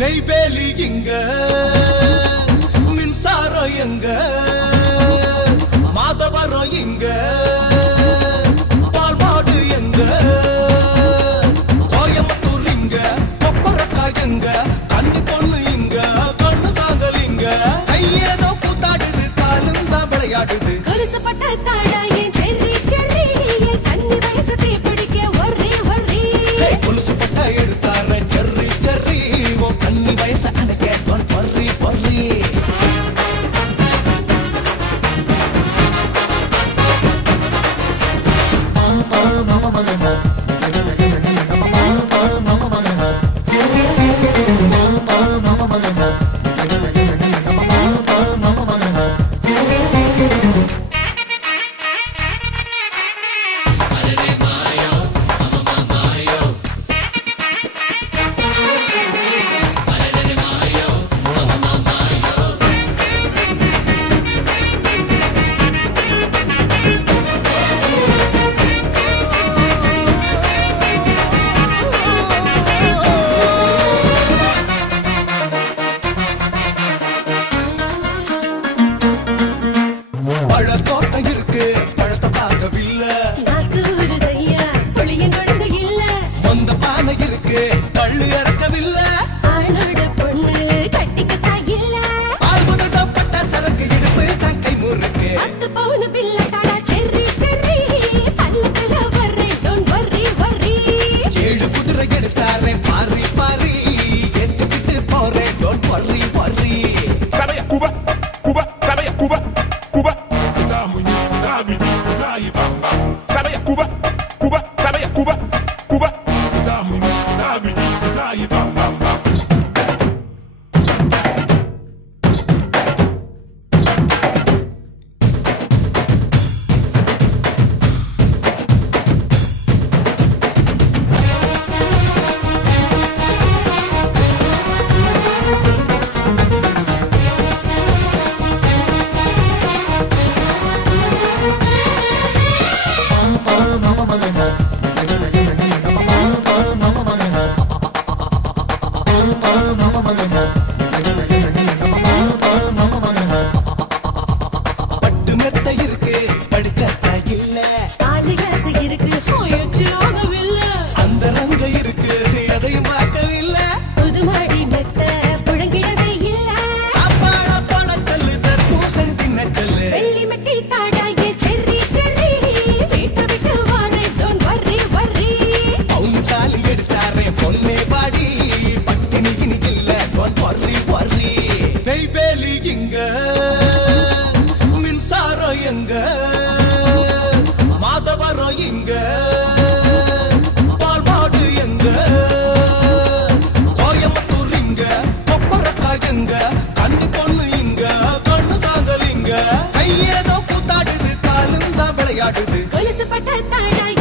நெய்வேலி இங்க மின்சாரம் எங்க மாதவரம் இங்க பால்மாடு எங்க கோயம்புத்தூர் இங்க கொப்பரக்கா எங்க கண்ணி பொண்ணு இங்க கண்ணு தாங்கல் இங்க கையேதோ கூத்தாடுது காலுந்தா விளையாடுது கொலுசுப்பட்ட தாடாயே செர்ரி செர்ரி கண்ணி வயசத்தை பிடிக்க ஒரே ஒரே கொலுசுப்பட்ட எடுத்தார செர்ரி செர்ரி ஓ கண்ணி வயச அணைக்க டோன்ட் வர்ரி வர்ரி பழத்தோட்டம் இருக்கு பழத்தை பார்க்கவில்லை நாக்கு உருதையா புளியன் குழந்தை இல்ல சொந்த பானை இருக்கு பள்ளு இறக்கவில்லை ஆணோட பொண்ணு கட்டிக்கத்தா இல்ல ஆல்புதப்பட்ட சரக்கு இடுப்பு தங்கை முறுக்கு 10 பவுன் பில்ல தாடா செர்ரி செர்ரி பல்லத்துல வர்றே டோன்ட் வர்ரி வர்ரி 7 குதிரை எடுத்தாரே பாரி பாரி எத்துக்கிட்டு போறே don't வர்ரி வர்ரி Sabe Cuba, Cuba, sabe Cuba, Cuba. Sabe Cuba, Cuba, sabe Cuba, Cuba. பட்டு மெத்த இருக்கு படுக்கத்தா இல்ல நாலு காசு இருக்கு ஹோயச்சு ஆகவில்ல அந்த ரங்க இருக்கு எதையும் பார்க்கவில்லை புது மாடி மெத்த புழங்கிடவே இல்ல அப்பாட படத்தல்லு தர்பூசணி தின்ன சொல்லு வெள்ளி மெட்டி தாடாயே செர்ரி செர்ரி வீட்டை விட்டு வாரே டோன்ட் வர்ரி வர்ரி அவங்க தாலி எடுத்தாரே பொண்ணே பாடி பட்டினி கிணி இல்ல டோன்ட் வர்ரி வர்ரி நெய்வேலி இங்க மின்சாரம் எங்க மாதவரம் இங்க பால்மாடு எங்க கோயம்புத்தூர் இங்க கொப்பரக்கா எங்க கண்ணி பொண்ணு இங்க கண்ணு தாங்கல் இங்க கையேதோ கூத்தாடுது காலுந்தா விளையாடுது கொலுசுப்பட்ட தாடாயே